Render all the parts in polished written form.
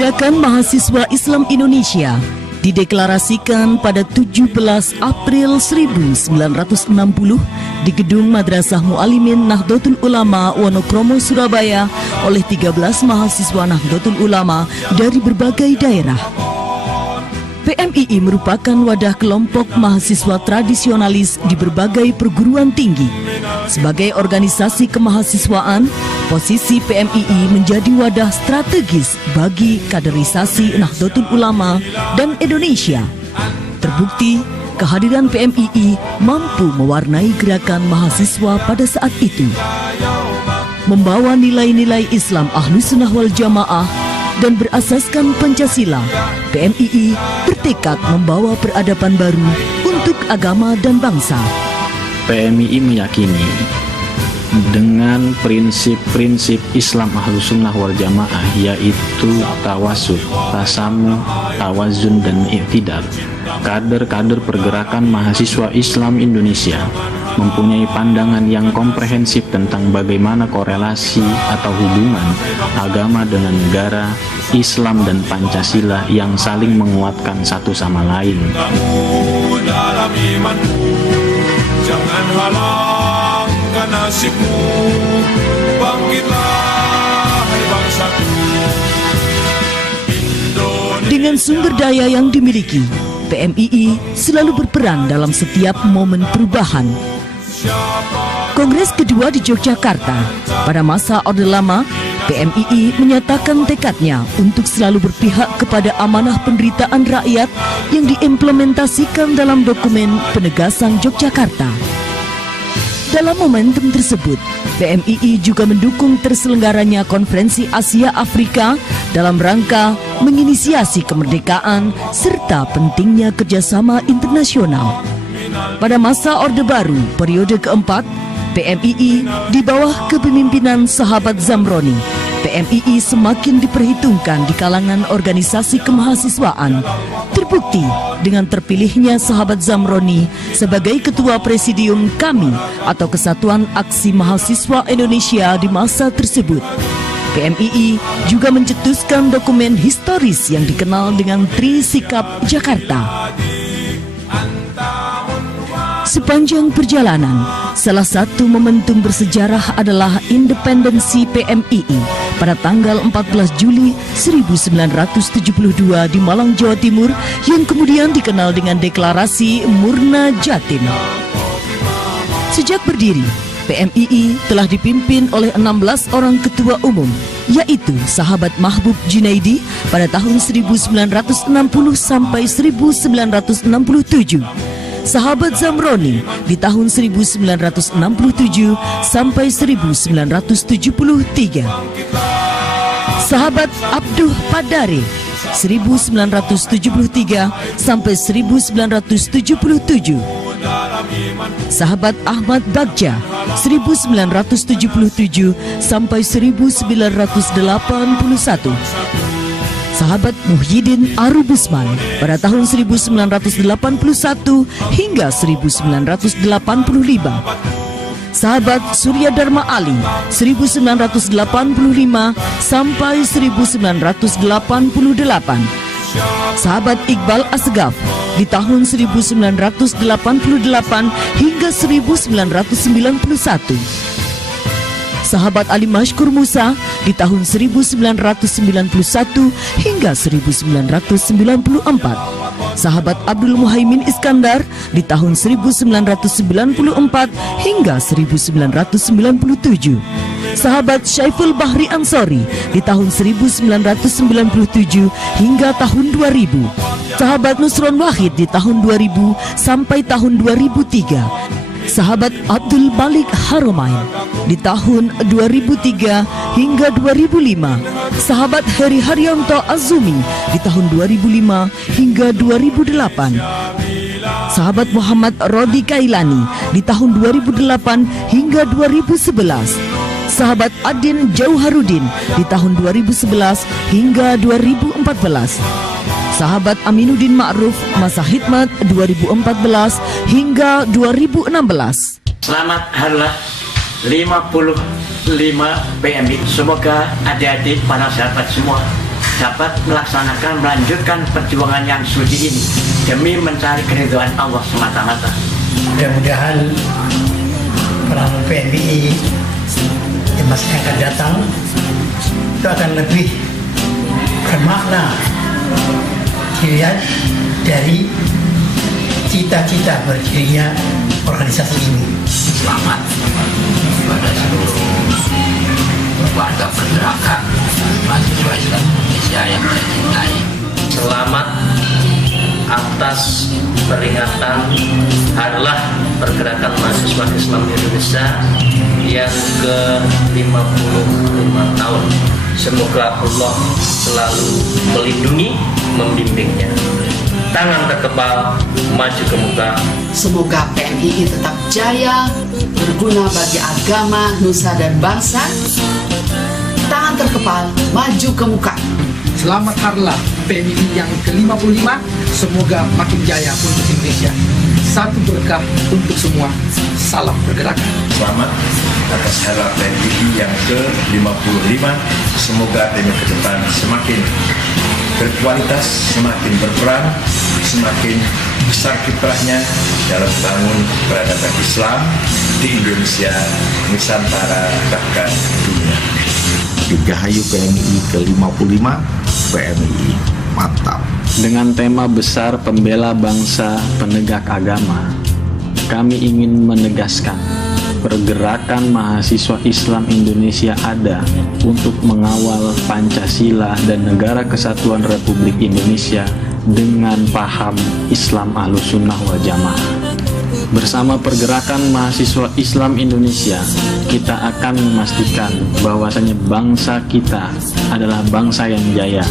Gerakan Mahasiswa Islam Indonesia dideklarasikan pada 17 April 1960 di Gedung Madrasah Mu'allimin Nahdlatul Ulama Wonokromo, Surabaya oleh 13 mahasiswa Nahdlatul Ulama dari berbagai daerah. PMII merupakan wadah kelompok mahasiswa tradisionalis di berbagai perguruan tinggi. Sebagai organisasi kemahasiswaan, posisi PMII menjadi wadah strategis bagi kaderisasi Nahdlatul Ulama dan Indonesia. Terbukti, kehadiran PMII mampu mewarnai gerakan mahasiswa pada saat itu. Membawa nilai-nilai Islam Ahlus Sunnah wal Jamaah dan berasaskan Pancasila, PMII bertekad membawa peradaban baru untuk agama dan bangsa. PMII meyakini dengan prinsip-prinsip Islam Ahlus Sunnah wal Jamaah, yaitu tawasud, tasamu, tawazun, dan i'tidal. Kader-kader pergerakan mahasiswa Islam Indonesia mempunyai pandangan yang komprehensif tentang bagaimana korelasi atau hubungan agama dengan negara, Islam dan Pancasila yang saling menguatkan satu sama lain. Dalam imanmu, jangan halangkan nasibmu, bangkitlah hai bangsaku. Dengan sumber daya yang dimiliki, PMII selalu berperan dalam setiap momen perubahan. Kongres kedua di Yogyakarta pada masa Orde Lama, PMII menyatakan tekadnya untuk selalu berpihak kepada amanah penderitaan rakyat yang diimplementasikan dalam dokumen penegasan Yogyakarta. Dalam momentum tersebut, PMII juga mendukung terselenggaranya Konferensi Asia Afrika dalam rangka menginisiasi kemerdekaan serta pentingnya kerjasama internasional. Pada masa Orde Baru periode keempat, PMII di bawah kepemimpinan sahabat Zamroni, PMII semakin diperhitungkan di kalangan organisasi kemahasiswaan. Terbukti dengan terpilihnya sahabat Zamroni sebagai Ketua Presidium KAMI atau Kesatuan Aksi Mahasiswa Indonesia di masa tersebut. PMII juga mencetuskan dokumen historis yang dikenal dengan Trisikap Jakarta. Sepanjang perjalanan, salah satu momentum bersejarah adalah independensi PMII pada tanggal 14 Juli 1972 di Malang, Jawa Timur yang kemudian dikenal dengan Deklarasi Murna Jatim. Sejak berdiri, PMII telah dipimpin oleh 16 orang ketua umum, yaitu sahabat Mahbub Junaidi pada tahun 1960 sampai 1967. Sahabat Zamroni di tahun 1967 sampai 1973. Sahabat Abduh Padare 1973 sampai 1977. Sahabat Ahmad Bagja 1977 sampai 1981. Sahabat Muhyiddin Arubusman pada tahun 1981 hingga 1985. Sahabat Surya Dharma Ali 1985 sampai 1988. Sahabat Iqbal Asgaf di tahun 1988 hingga 1991. Sahabat Ali Mashkur Musa di tahun 1991 hingga 1994. Sahabat Abdul Muhaimin Iskandar di tahun 1994 hingga 1997. Sahabat Syaiful Bahri Ansori di tahun 1997 hingga tahun 2000. Sahabat Nusron Wahid di tahun 2000 sampai tahun 2003. Sahabat Abdul Malik Haromain di tahun 2003 hingga 2005. Sahabat Heri Haryanto Azumi di tahun 2005 hingga 2008. Sahabat Muhammad Rodi Kailani di tahun 2008 hingga 2011. Sahabat Adin Jauharudin di tahun 2011 hingga 2014. Sahabat Aminuddin Ma'ruf masa khidmat 2014 hingga 2016. Selamat Hari 55 PMI. Semoga adik-adik para sahabat semua dapat melanjutkan perjuangan yang suci ini demi mencari keridhaan Allah semata-mata. Mudah-mudahan perang PMII di masa yang akan datang itu akan lebih bermakna dilihat dari cita-cita berdirinya organisasi ini. Selamat kepada seluruh warga pergerakan mahasiswa Islam Indonesia yang saya cintai. Selamat atas peringatan Harlah Pergerakan Mahasiswa Islam Indonesia yang ke-55 tahun. Semoga Allah selalu melindungi, membimbingnya. Tangan terkepal, maju ke muka. Semoga PMII tetap jaya, berguna bagi agama, nusa dan bangsa. Tangan terkepal, maju ke muka. Selamat Harlah PMII yang ke-55, semoga makin jaya untuk Indonesia. Satu berkah untuk semua. Salam pergerakan. Selamat atas Harlah PMII yang ke-55, semoga tema ke depan semakin berkualitas, semakin berperan, semakin besar kiprahnya dalam membangun peradaban Islam di Indonesia, Nusantara, bahkan dunia. Dirgahayu PMII ke-55, PMII mantap. Dengan tema besar pembela bangsa, penegak agama, kami ingin menegaskan pergerakan mahasiswa Islam Indonesia ada untuk mengawal Pancasila dan Negara Kesatuan Republik Indonesia dengan paham Islam Ahlussunnah wal Jamaah. Bersama pergerakan mahasiswa Islam Indonesia, kita akan memastikan bahwasanya bangsa kita adalah bangsa yang jaya.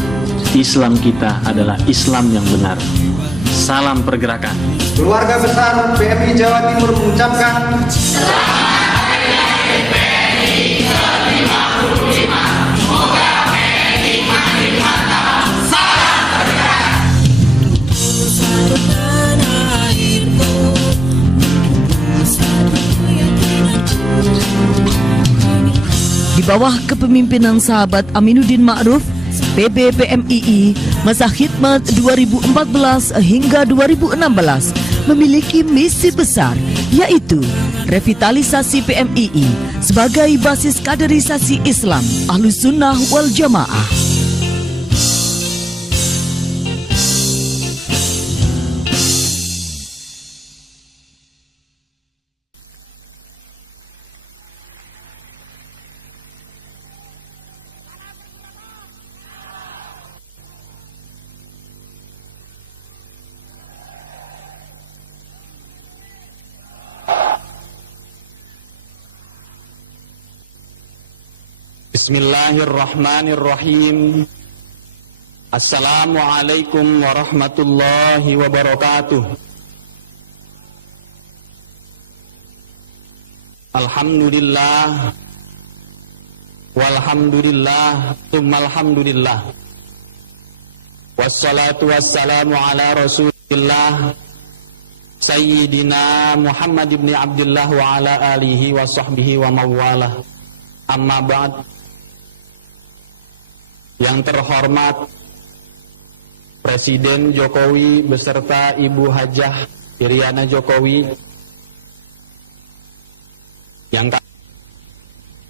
Islam kita adalah Islam yang benar. Salam pergerakan. Keluarga besar PMI Jawa Timur mengucapkan Selamat hari PMI ke-55. Semoga PMI makin mantap. Salam pergerakan. Di bawah kepemimpinan sahabat Aminuddin Ma'ruf, PB PMII masa khidmat 2014 hingga 2016 memiliki misi besar, yaitu revitalisasi PMII sebagai basis kaderisasi Islam Ahlussunnah wal Jamaah. Bismillahirrahmanirrahim. Assalamualaikum warahmatullahi wabarakatuh. Alhamdulillah, walhamdulillah, tsummalhamdulillah. Wassalatu wassalamu ala rasulillah Sayyidina Muhammad ibn Abdullah wa ala alihi wa sahbihi wa mawalah. Amma ba'd. Yang terhormat Presiden Jokowi beserta Ibu Hajah Iriana Jokowi,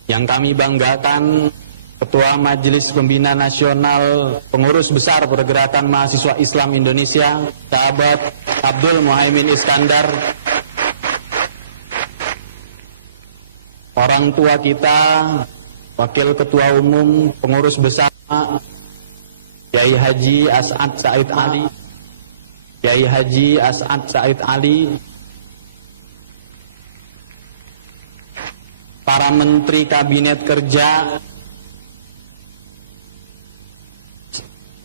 yang kami banggakan Ketua Majelis Pembina Nasional Pengurus Besar Pergerakan Mahasiswa Islam Indonesia, sahabat Abdul Muhaimin Iskandar, orang tua kita, Wakil Ketua Umum Pengurus Besar Kiai Haji As'ad Said Ali, Kiai Haji As'ad Said Ali, para Menteri Kabinet Kerja,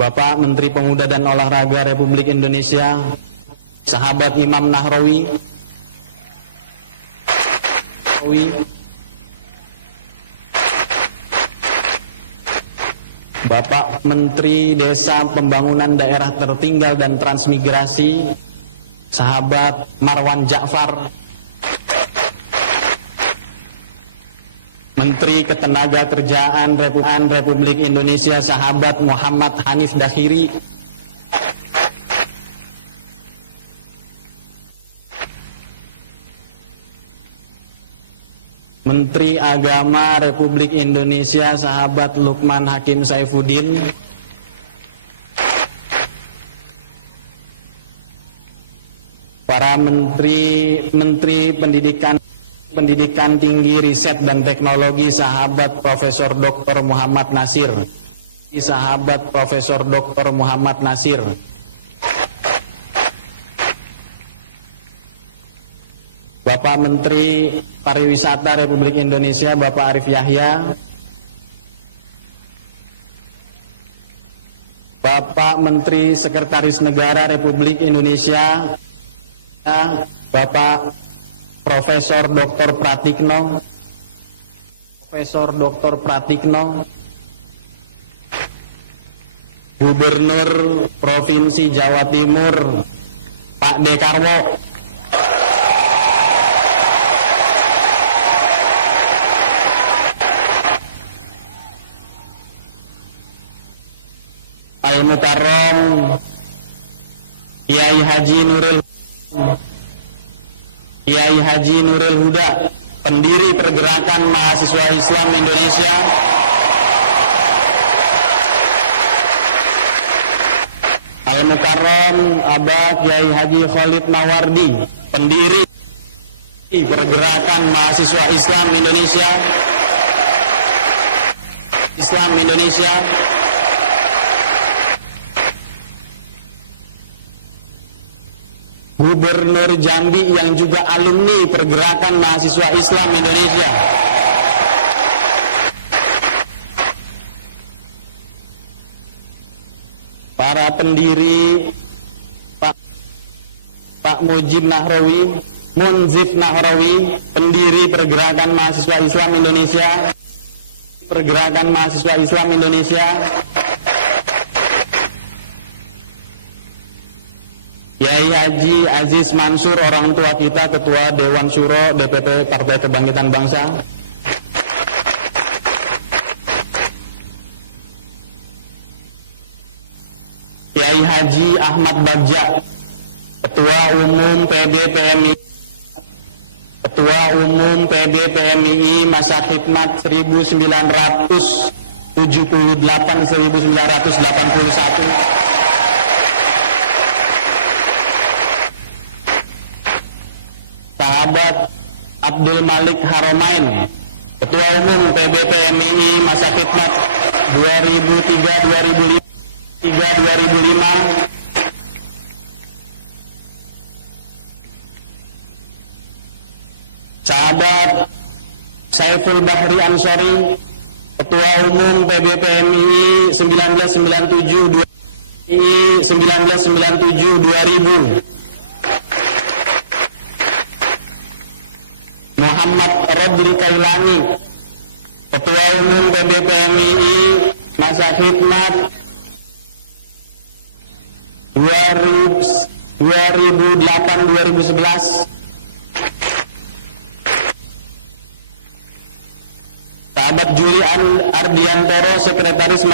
Bapak Menteri Pemuda dan Olahraga Republik Indonesia, sahabat Imam Nahrawi, Bapak Menteri Desa Pembangunan Daerah Tertinggal dan Transmigrasi, sahabat Marwan Ja'far, Menteri Ketenagakerjaan Republik Indonesia sahabat Muhammad Hanif Dakhiri, Menteri Agama Republik Indonesia sahabat Lukman Hakim Saifuddin, para Menteri Pendidikan Tinggi, Riset dan Teknologi sahabat Profesor Dr. Muhammad Nasir, sahabat Profesor Dr. Muhammad Nasir, Bapak Menteri Pariwisata Republik Indonesia Bapak Arif Yahya, Bapak Menteri Sekretaris Negara Republik Indonesia Bapak Profesor Dr. Pratikno, Gubernur Provinsi Jawa Timur Pak Dekarwo, Al-Mukarram Kiai Haji Nurul Huda, pendiri Pergerakan Mahasiswa Islam Indonesia, Al-Mukarram Abah Kiai Haji Khalid Mawardi, pendiri Pergerakan Mahasiswa Islam Indonesia, Gubernur Jambi yang juga alumni Pergerakan Mahasiswa Islam Indonesia, para pendiri Pak Munzif Nahrawi, pendiri Pergerakan Mahasiswa Islam Indonesia, Kiai Haji Aziz Mansur, orang tua kita, Ketua Dewan Syuro DPP Partai Kebangkitan Bangsa, Kiai Haji Ahmad Bagja, Ketua Umum PB masa khidmat 1978-1981, sahabat Abdul Malik Haromain, Ketua Umum PB PMII masa khidmat 2003-2005, sahabat Saiful Bahri Ansori, Ketua Umum PB PMII 1997-2000, Muhammad Rodri Kailani, Ketua Umum PB PMII masa khidmat 2008-2011, sahabat Julian Ardiantoro, Sekretaris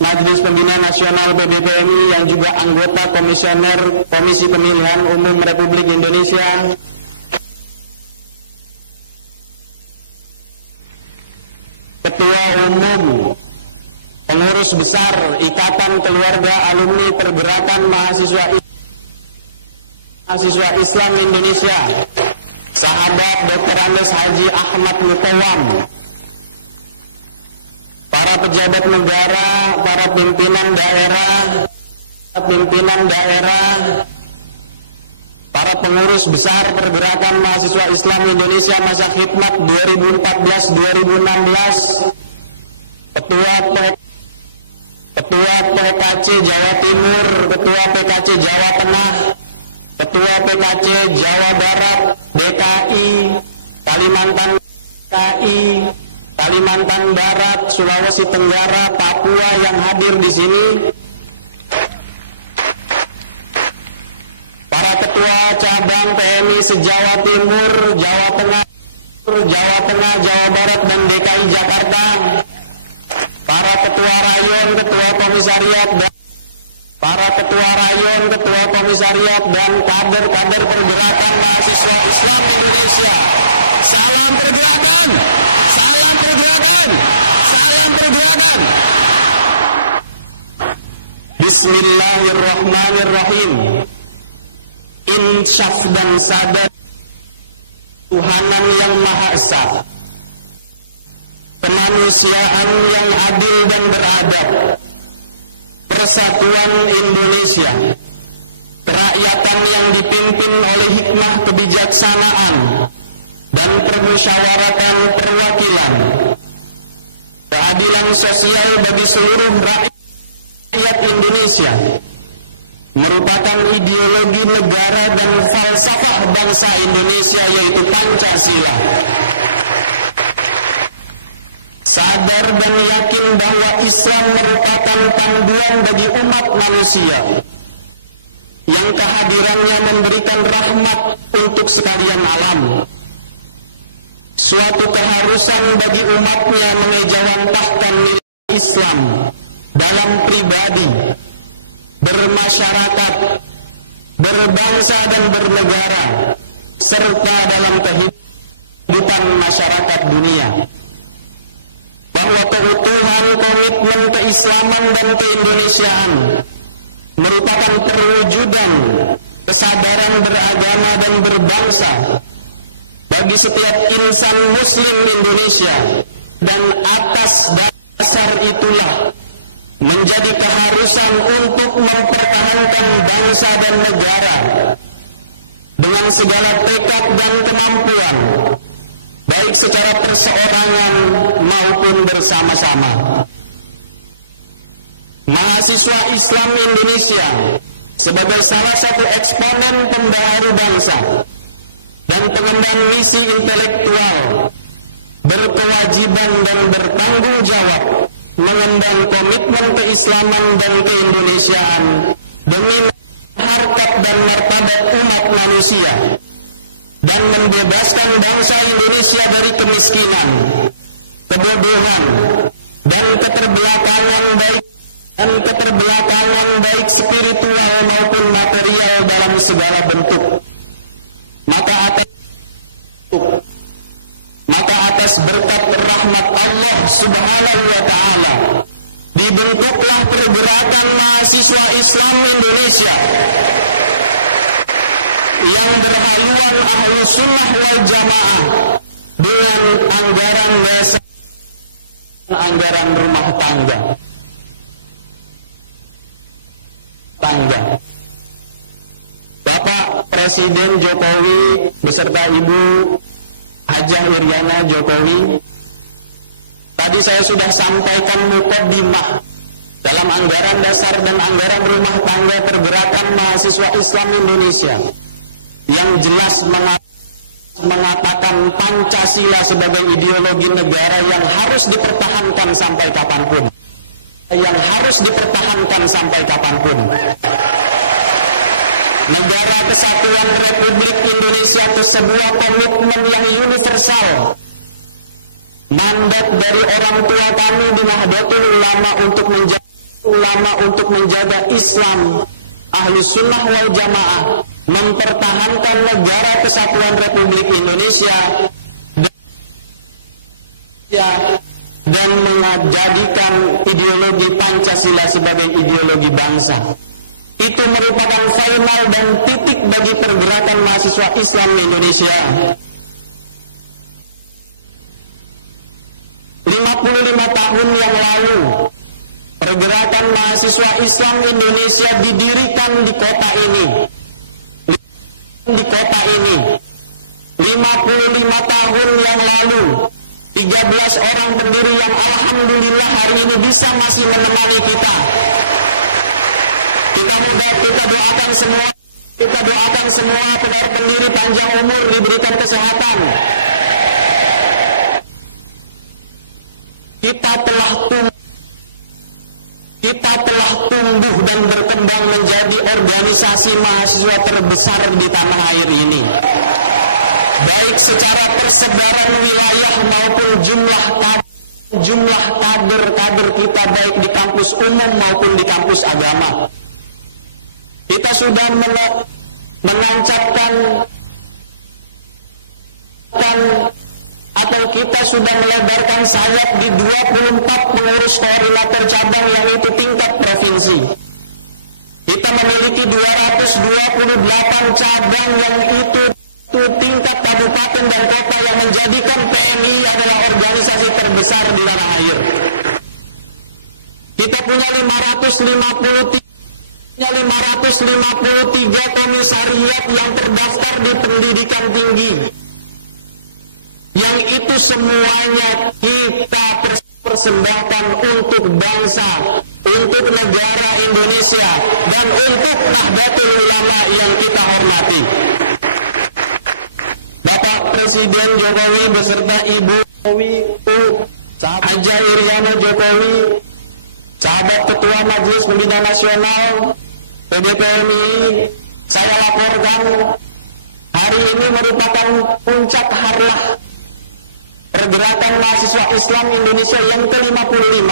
Majelis Pembina Nasional PB PMII yang juga anggota Komisioner Komisi Pemilihan Umum Republik Indonesia, Ketua Umum Pengurus Besar Ikatan Keluarga Alumni Pergerakan Mahasiswa Islam Indonesia, sahabat Dr. Andes Haji Ahmad Mutawam, para pejabat negara, para pimpinan daerah, para pengurus besar Pergerakan Mahasiswa Islam Indonesia masa khidmat 2014-2016, Ketua PKC Jawa Timur, Ketua PKC Jawa Tengah, Ketua PKC Jawa Barat, DKI, Kalimantan Barat, Sulawesi Tenggara, Papua yang hadir di sini, para ketua cabang PMI se-Jawa Timur, Jawa Tengah, Jawa Tengah, Jawa Barat, dan DKI Jakarta, para ketua rayon, ketua komisariat, dan kader-kader pergerakan mahasiswa Islam Indonesia. Salam pergerakan, salam pergerakan, salam pergerakan. Bismillahirrahmanirrahim. Insyaf dan sadar Tuhanan yang Maha Esa, kemanusiaan yang adil dan beradab, persatuan Indonesia, kerakyatan yang dipimpin oleh hikmah kebijaksanaan dan permusyawaratan perwakilan, keadilan sosial bagi seluruh rakyat Indonesia, merupakan ideologi negara dan falsafah bangsa Indonesia, yaitu Pancasila. Sadar dan yakin bahwa Islam merupakan panduan bagi umat manusia, yang kehadirannya memberikan rahmat untuk sekalian alam. Suatu keharusan bagi umatnya mengejawantahkan nilai Islam dalam pribadi, bermasyarakat, berbangsa dan bernegara, serta dalam kehidupan masyarakat dunia. Bahwa keutuhan komitmen keislaman dan keindonesiaan merupakan perwujudan kesadaran beragama dan berbangsa bagi setiap insan muslim Indonesia, dan atas dasar itulah menjadi keharusan untuk mempertahankan bangsa dan negara dengan segala tekad dan kemampuan, baik secara perseorangan maupun bersama-sama. Mahasiswa Islam Indonesia sebagai salah satu eksponen pembaharu bangsa dan pengemban misi intelektual berkewajiban dan bertanggung jawab mengemban komitmen keislaman dan keindonesiaan demi harkat dan martabat umat manusia dan membebaskan bangsa Indonesia dari kemiskinan, kebodohan, dan keterbelakangan baik spiritual maupun material dalam segala bentuk. Maka atas berkat rahmat Allah Subhanahu wa Ta'ala dibentuklah pergerakan mahasiswa Islam Indonesia yang berhaluan Ahlus Sunnah wal Jamaah dengan anggaran dasar, anggaran rumah tangga. Bapak Presiden Jokowi beserta Ibu Hajah Iriana Jokowi, tadi saya sudah sampaikan muqaddimah dalam anggaran dasar dan anggaran rumah tangga pergerakan mahasiswa Islam Indonesia yang jelas mengatakan Pancasila sebagai ideologi negara yang harus dipertahankan sampai kapanpun. Negara Kesatuan Republik Indonesia itu sebuah komitmen yang universal. Mandat dari orang tua kami di Nahdlatul Ulama untuk menjaga Islam Ahlus Sunnah wal Jamaah, mempertahankan negara Kesatuan Republik Indonesia dan menjadikan ideologi Pancasila sebagai ideologi bangsa. Itu merupakan final dan titik bagi pergerakan mahasiswa Islam Indonesia. 55 tahun yang lalu, pergerakan mahasiswa Islam Indonesia didirikan di kota ini. 55 tahun yang lalu, 13 orang pendiri yang alhamdulillah hari ini bisa masih menemani kita. Kita doakan semua pendiri panjang umur, diberikan kesehatan. Kita telah tumbuh dan berkembang menjadi organisasi mahasiswa terbesar di tanah air ini. baik secara persebaran wilayah maupun jumlah kader kita baik di kampus umum maupun di kampus agama. Kita sudah menancapkan atau kita sudah melebarkan sayap di 24 pengurus koordinator cabang yang itu tingkat provinsi. Kita memiliki 228 cabang yang itu tingkat kabupaten dan kota yang menjadikan PMI adalah organisasi terbesar di tanah air. Kita punya 553 komisariat yang terdaftar di pendidikan tinggi. Yang itu semuanya kita persembahkan untuk bangsa, untuk negara Indonesia, dan untuk Nahdlatul Ulama yang kita hormati. Bapak Presiden Jokowi beserta Ibu Haja Iriana Jokowi, sahabat Ketua Majelis Pembina Nasional PBPMI, saya laporkan hari ini merupakan puncak harlah pergerakan mahasiswa Islam Indonesia yang ke-55.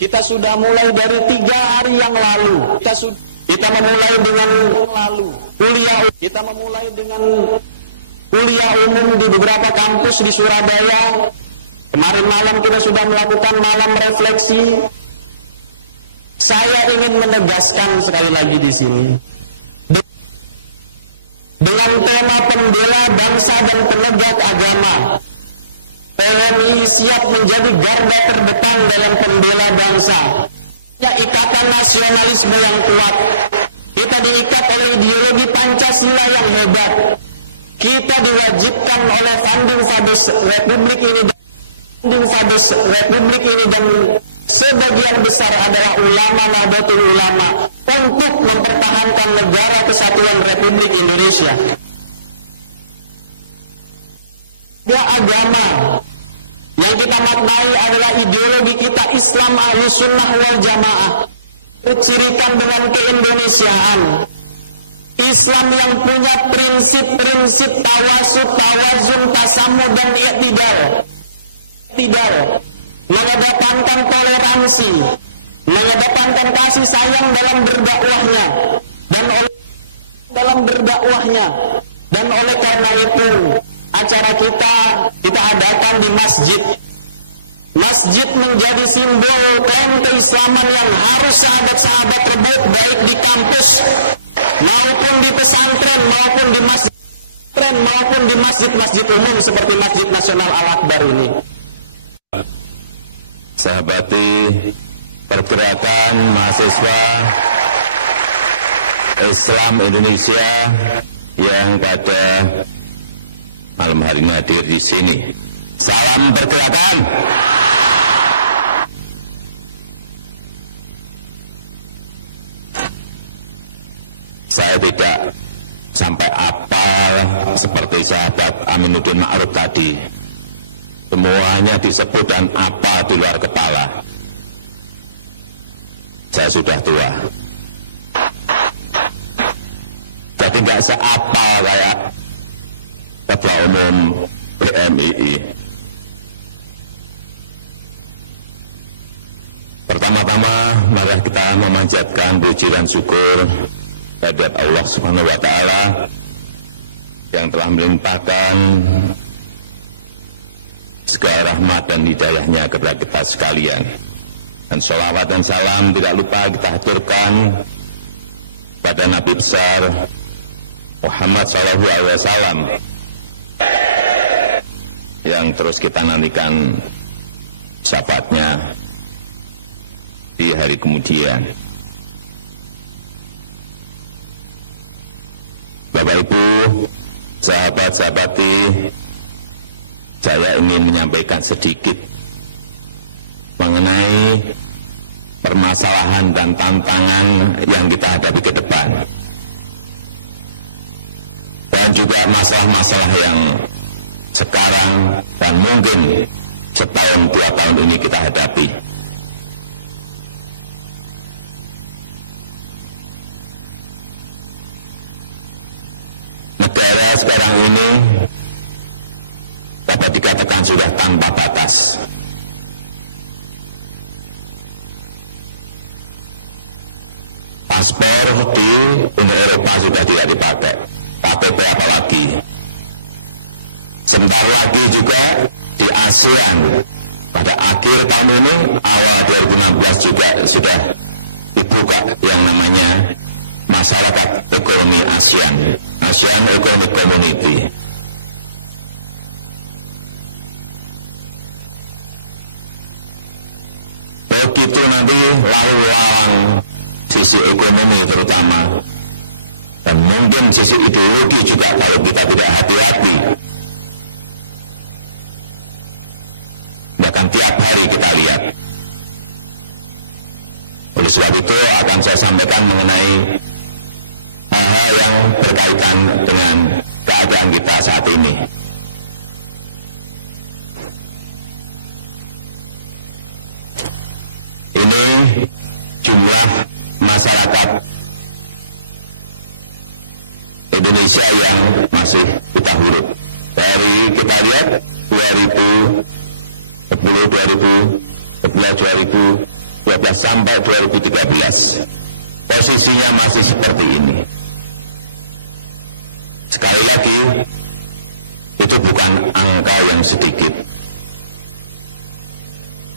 Kita sudah mulai dari 3 hari yang lalu. Kita memulai dengan kuliah umum di beberapa kampus di Surabaya. Kemarin malam kita sudah melakukan malam refleksi. Saya ingin menegaskan sekali lagi di sini. Dengan tema pembela bangsa dan penegak agama, PMI siap menjadi garda terdepan dalam pembela bangsa. Ya, ikatan nasionalisme yang kuat. Kita diikat oleh ideologi Pancasila yang hebat. Kita diwajibkan oleh founding fathers Republik ini dan sebagian besar adalah ulama Nahdlatul Ulama untuk mempertahankan negara kesatuan Republik Indonesia. Ya, agama yang kita maknai adalah ideologi kita Islam Ahlussunnah wal Jamaah, bercirikan dengan keindonesiaan. Islam yang punya prinsip-prinsip tawasud, tawazun, tasammud dan i'tidal. Mengedepankan toleransi, mengedepankan kasih sayang dalam berdakwahnya, dan oleh karena itu acara kita adakan di masjid. Masjid menjadi simbol klaim keislaman yang harus sahabat-sahabat rebut baik di kampus maupun di pesantren maupun di masjid-masjid umum seperti Masjid Nasional Al-Akbar ini. Sahabati pergerakan mahasiswa Islam Indonesia yang pada malam hari ini hadir di sini. Salam pergerakan. Saya tidak sampai apal seperti sahabat Aminuddin Ma'ruf tadi. Semuanya disebut dan apa di luar kepala. Saya sudah tua. Jadi nggak seapa kayak Ketua Umum PMII. Pertama-tama mari kita memanjatkan puji dan syukur kehadirat Allah Subhanahu wa Ta'ala yang telah melimpahkan segala rahmat dan hidayahnya kepada kita sekalian. Dan sholawat dan salam tidak lupa kita haturkan pada Nabi besar Muhammad SAW yang terus kita nantikan syafaatnya di hari kemudian. Bapak Ibu, sahabat-sahabati, saya ingin menyampaikan sedikit mengenai permasalahan dan tantangan yang kita hadapi ke depan. Dan juga masalah-masalah yang sekarang dan mungkin setahun 2 tahun ini kita hadapi. sekarang ini dapat dikatakan sudah tanpa batas. Paspor di Uni Eropa sudah tidak dipakai, KTP apalagi. Sebentar lagi juga di ASEAN pada akhir tahun ini, awal 2016 juga sudah dibuka yang namanya masyarakat ekonomi ASEAN, ASEAN Economic Community. Begitu nanti lalu-lalang sisi ekonomi terutama, dan mungkin sisi ideologi juga kalau kita tidak hati-hati. Bahkan tiap hari kita lihat. Oleh sebab itu akan saya sampaikan mengenai hal-hal yang berkaitan dengan keadaan kita saat ini. Ini jumlah masyarakat Indonesia yang masih kita huruf. Dari kita lihat 2010, 2011, 2012 sampai 2013, posisinya masih seperti ini. Sekali lagi, itu bukan angka yang sedikit.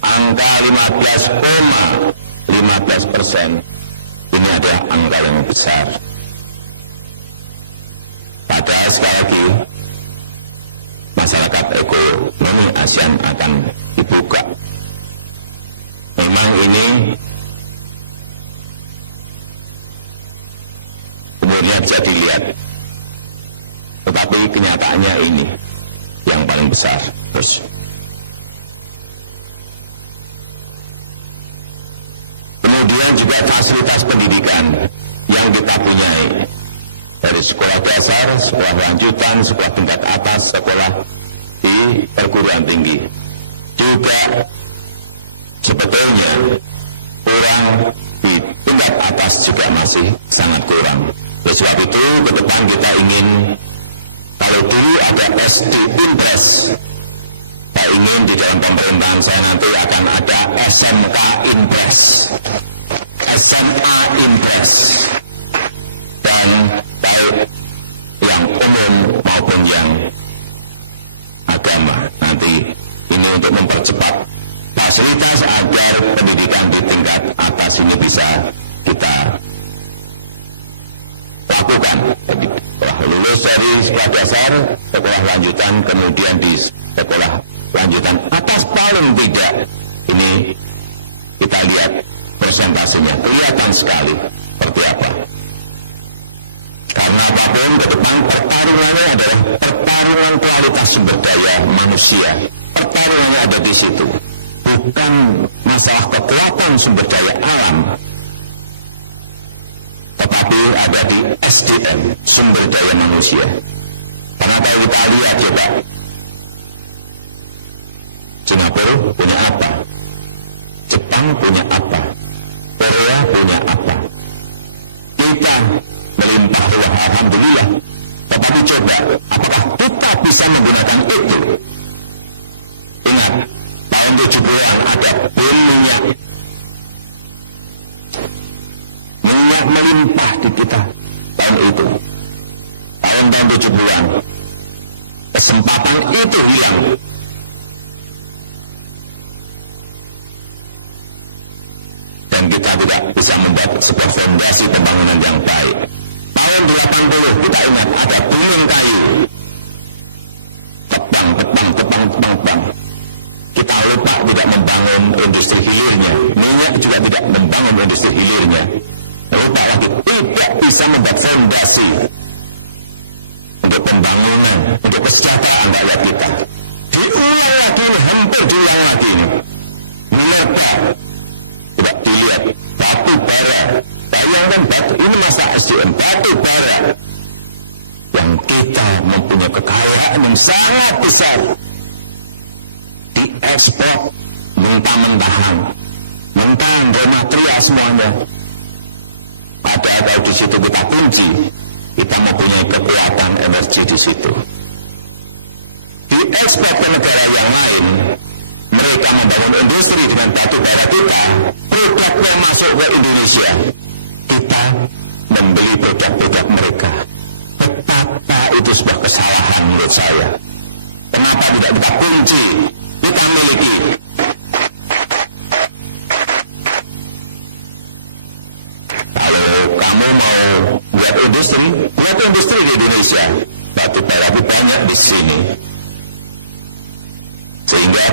Angka 15,15% ini adalah angka yang besar. Padahal sekali lagi, masyarakat ekonomi ASEAN akan dibuka. Memang ini kemudian bisa dilihat, tetapi kenyataannya ini yang paling besar. Terus kemudian juga fasilitas pendidikan yang kita punyai, dari sekolah dasar, sekolah lanjutan, sekolah tingkat atas, sekolah di perguruan tinggi, juga sebetulnya kurang di tingkat atas juga masih sangat kurang. Oleh sebab itu ke depan kita ingin, kalau dulu ada SD Impres, saya ingin di dalam pemerintahan saya nanti akan ada SMK Impres, SMA Impres, dan baik yang umum maupun yang agama. Nanti ini untuk mempercepat fasilitas agar pendidikan di tingkat atas ini bisa kita lakukan. Jadi setelah lulus dari sekolah dasar, sekolah lanjutan, kemudian di sekolah lanjutan atas paling tidak, ini kita lihat persentasenya kelihatan sekali seperti apa. Karena apapun ke depan pertarungannya adalah pertarungan kualitas sumber daya manusia. Pertarungannya ada di situ. Bukan masalah kekuatan sumber daya alam, tetapi ada di SDM, sumber daya manusia. Karena kalau kita lihat coba, Singapura punya apa? Jepang punya apa? Korea punya apa? Kita melimpah ruah, alhamdulillah. Tetapi coba, apakah kita bisa menggunakan itu? Ingat, tahun 70-an ada boom minyak. Minyak melimpah di kita tahun itu. Tahun-tahun 70-an. Kesempatan itu hilang. Dan kita tidak bisa membuat sebuah fondasi pembangunan yang baik. Tahun 80 kita ingat ada gunung kayu. Tebang. Kita lupa tidak membangun industri hilirnya. Minyak juga tidak membangun industri hilirnya. Lupa lagi tidak bisa membuat fondasi untuk pembangunan, untuk kesejahteraan rakyat kita. Diulang lagi, hampir diulang lagi ini. Minerba, tidak dilihat, batu bara. Bayangkan batu, ini masa SDM, batu bara. Yang kita mempunyai kekayaan yang sangat besar. Diekspor mentah-mentahan, raw material semuanya. Ada di situ kita kunci kita mempunyai kekuatan energi di situ. Diekspor ke negara yang lain, mereka membangun industri dengan batu bara kita, produknya masuk ke Indonesia, kita membeli produk-produk mereka. Betapa itu sebuah kesalahan menurut saya. Kenapa tidak kita kunci, kita miliki? Kalau kamu mau buat industri di Indonesia, batu bara banyak di sini. Sehingga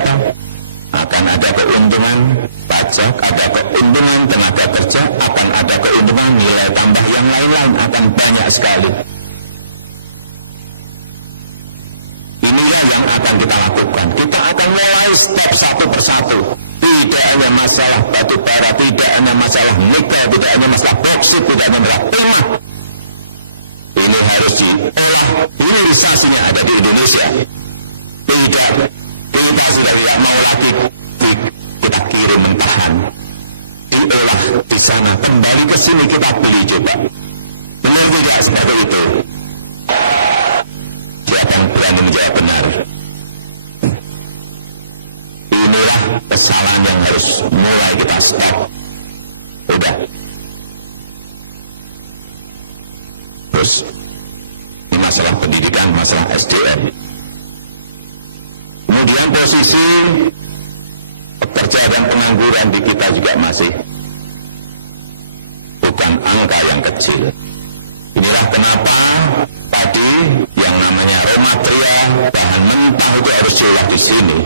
akan ada keuntungan pajak, ada keuntungan tenaga kerja, akan ada keuntungan nilai tambah yang lain-lain, akan banyak sekali. Inilah yang akan kita lakukan. Kita akan mulai step satu persatu. Tidak hanya masalah batu bara, tidak hanya masalah nikel, tidak hanya masalah boksit, tidak hanya masalah timah. Ini harus diolah, hilirisasinya ada di Indonesia. Tidak, kita sudah tidak mau lagi kita kirim mentahan, diolah di sana, kembali ke sini kita beli coba. Benar tidak seperti itu? Siapa yang berani menjawab benar? Inilah kesalahan yang harus mulai kita stop. Udah. Terus masalah pendidikan, masalah SDM. Kemudian posisi pekerja dan pengangguran di kita juga masih bukan angka yang kecil. Inilah kenapa tadi yang namanya raw material, bahan mentah itu harus diolah di sini.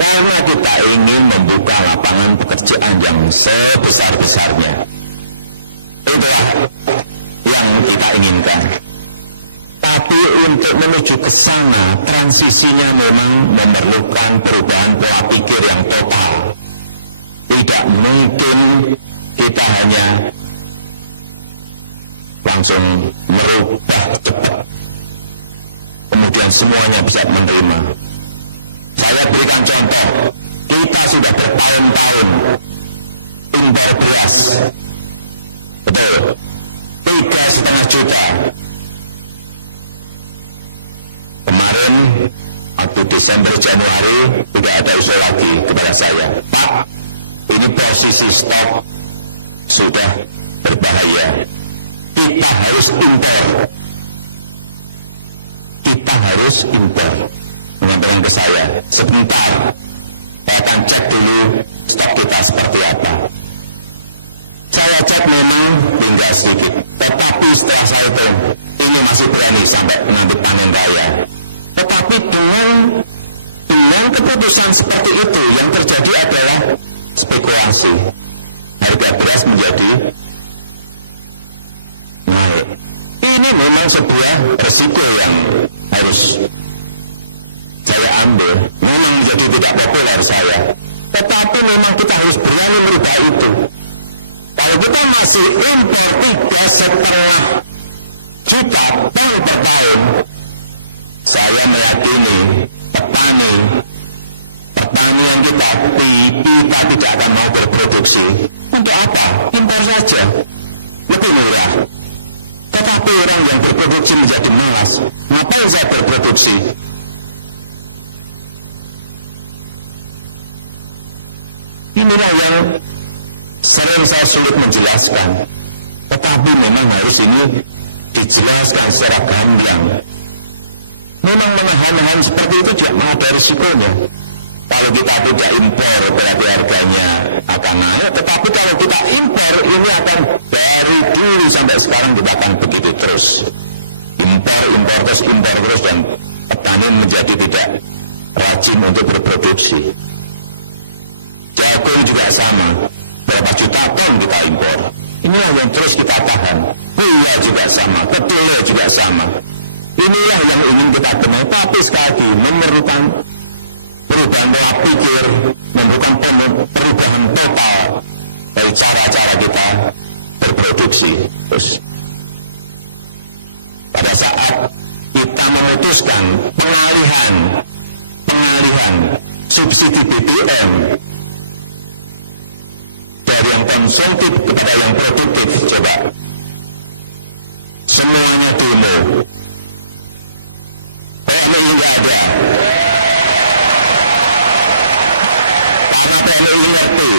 Karena kita ingin membuka lapangan pekerjaan yang sebesar-besarnya. Itulah yang kita inginkan. Tapi untuk menuju ke sana, transisinya memang memerlukan perubahan pola pikir yang total. Tidak mungkin kita hanya langsung merubah cepat, kemudian semuanya bisa menerima. Saya berikan contoh, kita sudah bertahun-tahun impor beras, betul, 3,5 juta. Kemarin waktu Desember Januari tidak ada usul lagi kepada saya, Pak, ini posisi stok sudah berbahaya, kita harus impor. Kita harus impor. Mengatakan ke saya, sebentar, saya akan cek dulu stok kita seperti apa. Saya cek memang tinggal sedikit, tetapi setelah saya hitung, ini masih berani sampai nanti panen raya. Tetapi dengan keputusan seperti itu, yang terjadi adalah spekulasi. Harga beras menjadi naik. Ini memang sebuah resiko yang harus saya ambil. Memang menjadi tidak populer saya. Tetapi memang kita harus berani merubah itu. Kalau kita masih impor 3,5 juta ton per tahun, saya meyakini petani yang kita tidak akan mau berproduksi. Untuk apa? Impor saja, lebih murah. Tetapi orang yang berproduksi menjadi malas. Ngapain saya berproduksi? Inilah yang sering saya sulit menjelaskan. Tetapi memang harus ini dijelaskan secara gamblang. Memang menahan seperti itu juga ada risikonya. Kalau kita tidak impor berarti harganya akan naik. Tetapi kalau kita impor ini akan dari dulu sampai sekarang kita akan begitu terus. Impor terus dan petani menjadi tidak rajin untuk berproduksi. Jagung juga sama. Berapa juta ton kita impor. Inilah yang terus kita tahan. Gula juga sama, kedelai juga sama. Inilah yang ingin kita benahi. Tapi sekali lagi memerlukan perubahan pola pikir, memerlukan perubahan total dari cara-cara kita berproduksi. Terus pada saat kita memutuskan pengalihan subsidi BBM dari yang konsumtif kepada yang produktif, coba semuanya demo. PMI nggak ada. Karena PMI ngerti.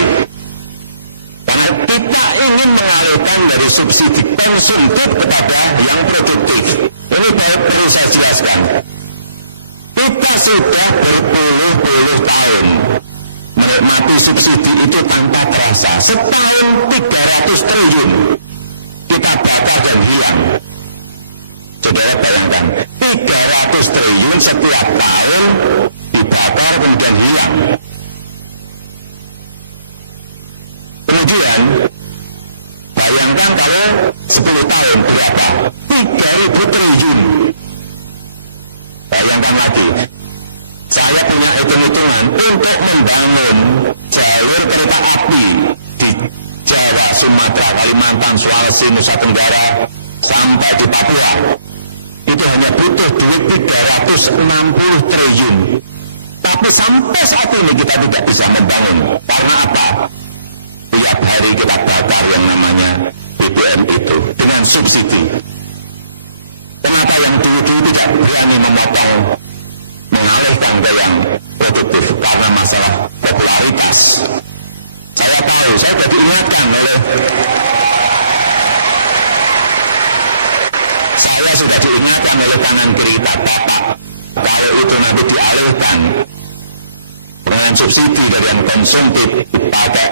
Karena kita ingin mengalihkan dari subsidi konsumtif kepada yang produktif. Ini perlu saya jelaskan. Kita sudah berpuluh-puluh tahun menikmati subsidi itu tanpa terasa. Setahun 300 triliun kita bakar dan hilang. Saudara bayangkan, 300 triliun setiap tahun dibakar kemudian hilang. Kemudian bayangkan kalau 10 tahun berapa? 3.000 triliun. Bayangkan lagi, saya punya hitung-hitungan untuk membangun jalur kereta api di Jawa, Sumatera, Kalimantan, Sulawesi, Nusa Tenggara sampai di Papua. Itu hanya butuh duit 360 triliun. Tapi sampai saat ini kita tidak bisa membangun. Karena apa? Tiap hari kita bakar yang namanya BBM itu dengan subsidi. Kenapa yang dulu-dulu tidak berani memotong, mengalihkan ke yang produktif? Karena masalah popularitas. Saya tahu, saya sudah diingatkan oleh tangan kiri Bapak. Kalau itu nanti dialihkan dengan subsidi dari yang konsumtif dipakai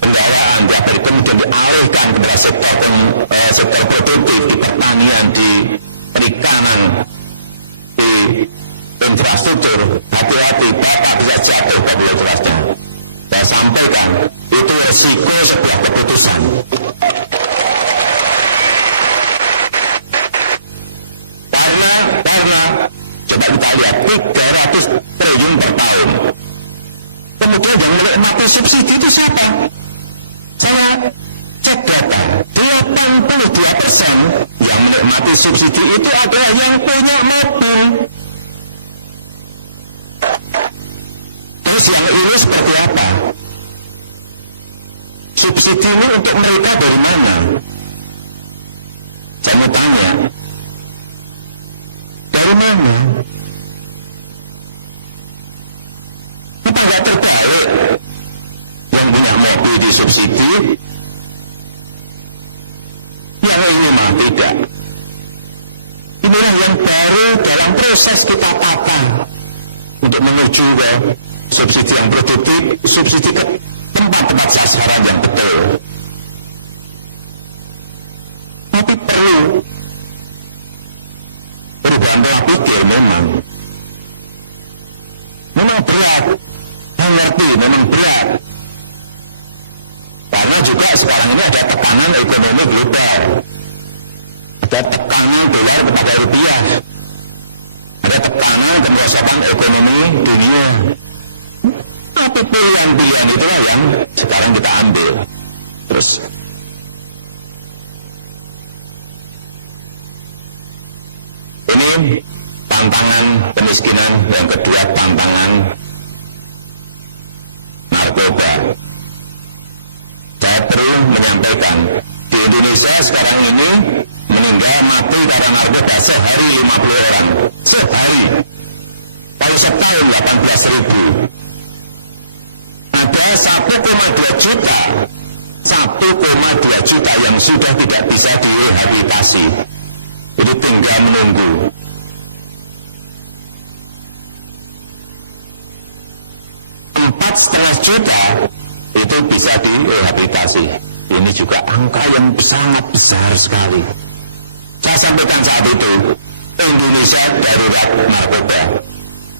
kendaraan, jadi kemudian dialihkan kepada sektor produktif, di pertanian, di perikanan, di infrastruktur. Hati-hati, Bapak bisa jatuh popularitasnya. Saya sampaikan, itu resiko sebuah keputusan. Karena coba kita lihat 300 triliun per tahun. Kemudian yang menikmati subsidi itu siapa? Saya cek data, 82% yang menikmati subsidi itu adalah yang punya mobil. Terus yang ini seperti apa? Subsidi ini untuk mereka dari mana? Saya mau tanya, dari mana? Kita nggak terbaik yang punya mobil disubsidi, yang ini mah tidak. Inilah yang baru dalam proses kita tata untuk menuju ke subsidi yang produktif, subsidi ke tempat-tempat sasaran yang betul. Tapi perlu perubahan pola pikir memang berat, mengerti, memang berat. Karena juga sekarang ini ada tekanan ekonomi global, ada tekanan dolar kepada rupiah, ada tekanan kemerosotan ekonomi dunia. Tapi pilihan-pilihan itulah yang sekarang kita ambil. Terus ini tantangan kemiskinan, yang kedua tantangan narkoba. Saya perlu menyampaikan, di Indonesia sekarang ini meninggal mati karena narkoba sehari 50 orang. Sehari. Kalau setahun 18.000. Ada 1,2 juta. 1,2 juta yang sudah tidak bisa direhabilitasi. Jadi tinggal menunggu. Setengah juta itu bisa direhabilitasi. Ini juga angka yang sangat besar sekali. Saya sampaikan saat itu, Indonesia darurat narkoba,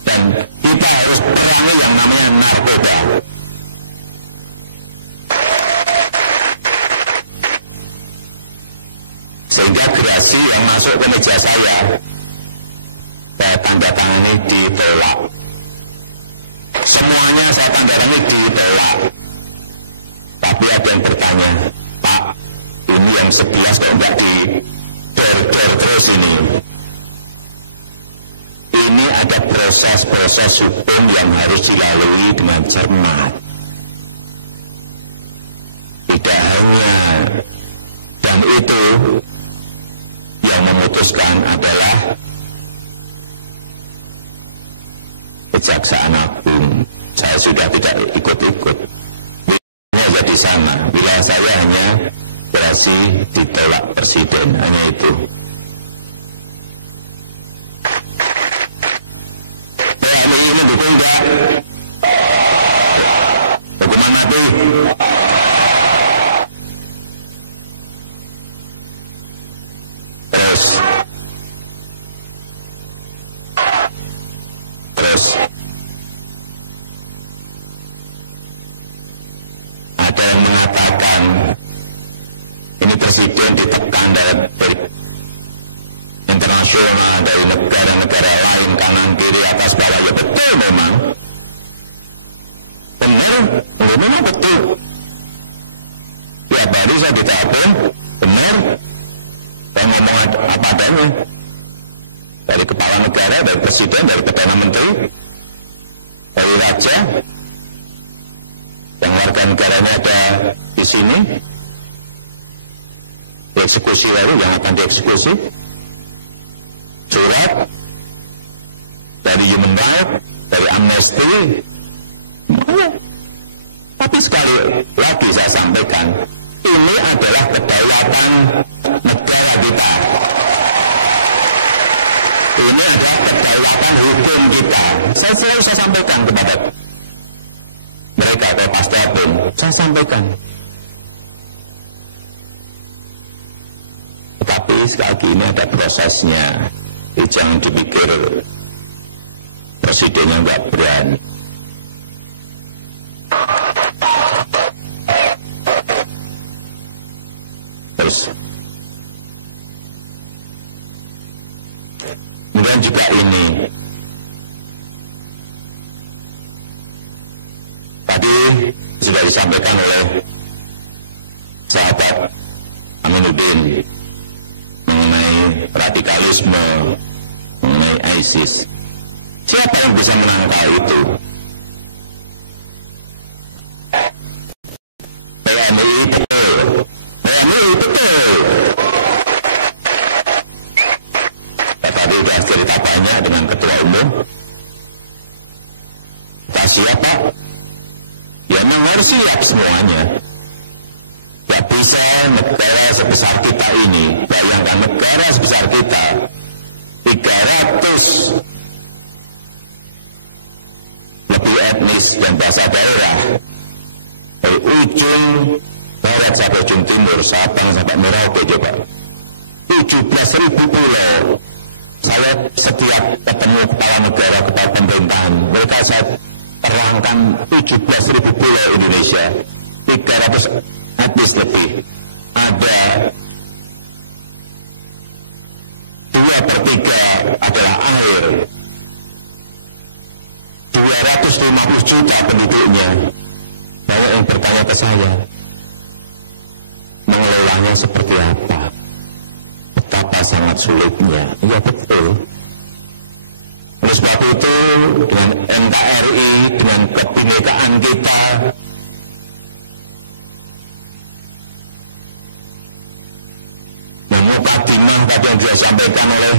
dan kita harus perangi yang namanya narkoba. Sehingga gerasi yang masuk ke meja saya tanda tangani ditolak. Semuanya saya tanda-tangani ditolak. Tapi ada yang bertanya, Pak, ini yang 11 kok enggak didor-dor terus ini? Ini ada proses-proses hukum yang harus dilalui dengan cermat. Tidak hanya, dan itu putuskan adalah Kejaksaan Agung. Saya sudah tidak ikut-ikut. Hanya di sana. Wilayah saya hanya operasi ditolak presiden, hanya itu. PMI ini dukung enggak? Hukuman mati. Terus ada yang mengatakan ini presiden ditekan dari internasional, dari negara-negara lain, kanan kiri atas bawah. Ya betul, memang memang betul. Ya baru saya ditelepon, benar, saya ngomong apa adanya, dari kepala negara, dari presiden, dari perdana menteri, dari raja, yang warga negaranya ada di sini, dieksekusi lalu yang akan dieksekusi, surat dari Human Rights, dari Amnesty, semuanya. Tapi sekali lagi saya sampaikan, ini adalah kedaulatan negara kita. Ini adalah kedaulatan hukum kita. Saya selalu sampaikan kepada mereka atau pastor pun, saya sampaikan. Tetapi sekali lagi ini ada prosesnya. Jangan dipikir presidennya nggak berani. Terus kemudian juga ini tadi sudah disampaikan oleh sahabat Aminuddin mengenai radikalisme, mengenai ISIS. Siapa yang bisa menangkal itu? PMI betul. PMI betul. Tadi sudah cerita banyak dengan ketua umum. Kita siapa? Ya memang harus siap semuanya. Ya bisa negara sebesar kita ini, bayangkan negara sebesar kita, 300 lebih etnis dan bahasa daerah, dari ujung barat sampai ujung timur, Sabang sampai Merauke, coba 17.000 pulau. Saya setiap ketemu kepala negara, kepala pemerintahan, mereka saya terangkan 17.000 pulau Indonesia, 300 etnis lebih. Ada 2/3 adalah air, 250 juta penduduknya. Banyak yang bertanya ke saya, mengelolanya seperti apa? Betapa sangat sulitnya. Ya betul. Oleh sebab itu dengan NKRI, dengan kebinekaan kita, mukadimah tadi yang disampaikan oleh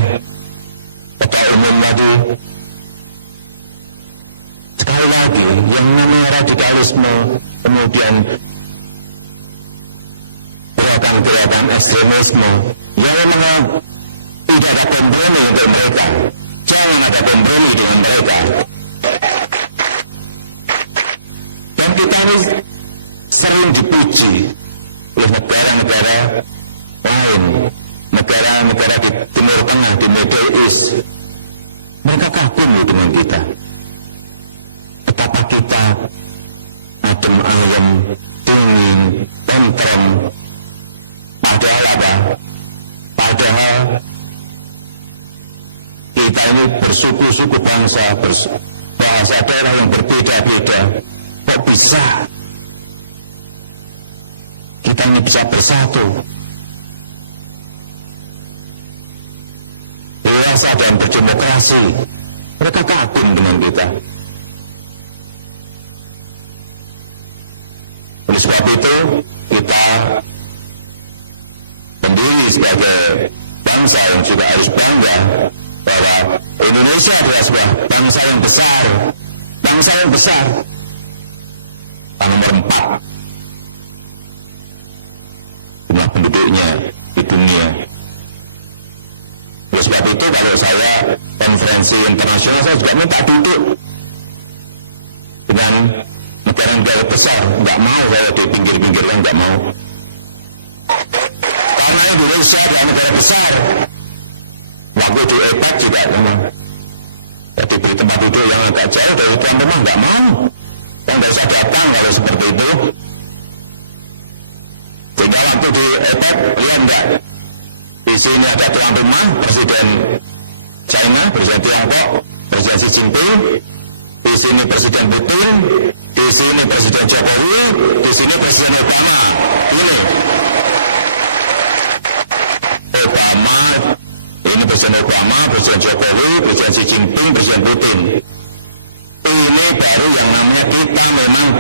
ketua umum tadi, sekali lagi yang namanya radikalisme, kemudian gerakan-gerakan ekstremisme, yang memang tidak ada kompromi untuk mereka. Jangan ada kompromi dengan mereka. Dan kita ini sering dipuji oleh negara-negara lain, negara-negara di Timur Tengah, di Middle East. Mereka kagum dengan kita. Betapa kita adem ayem, dingin, tentrem. Padahal apa? Padahal kita ini bersuku-suku bangsa, bahasa daerah yang berbeda-beda. Kok bisa kita ini bisa bersatu? Dewasa dan berdemokrasi. Mereka kagum dengan kita. Oleh sebab itu, kita sendiri sebagai bangsa yang juga Indonesia adalah sebuah bangsa yang besar, bangsa yang besar. Nomor 4 jumlah penduduknya di dunia. Oleh sebab itu kalau saya konferensi internasional, saya juga minta duduk dengan negara-negara besar. Nggak mau saya di pinggir-pinggirnya, nggak mau. Karena Indonesia adalah negara besar. Waktu di EPEC juga memang jadi di tempat duduk yang agak jauh dari tuan rumah, nggak mau. Yang nggak usah datang kalau seperti itu. Sehingga waktu di EPEC, lihat nggak? Di sini ada tuan rumah, Presiden China, Presiden Tiongkok, Presiden Xi Jinping. Di sini Presiden Putin, di sini Presiden Jokowi, di sini Presiden Obama. Ini Obama, ini Presiden Obama, Presiden Jokowi, Presiden Xi Jinping, Presiden Putin. Ini baru yang namanya kita memang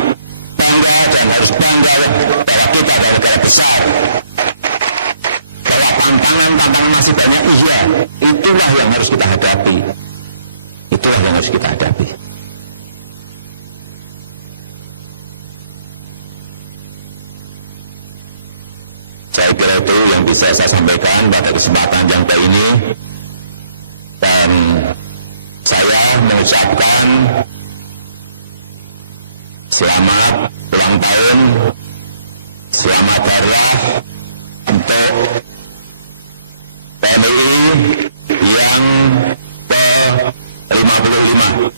bangga dan harus bangga bahwa kita adalah negara besar. Bahwa tantangan masih banyak, iya. Itulah yang harus kita hadapi. Itulah yang harus kita hadapi. Saya kira itu yang bisa saya sampaikan pada kesempatan yang baik ini. Dan saya mengucapkan selamat ulang tahun, selamat hari raya untuk PMII yang ke-55.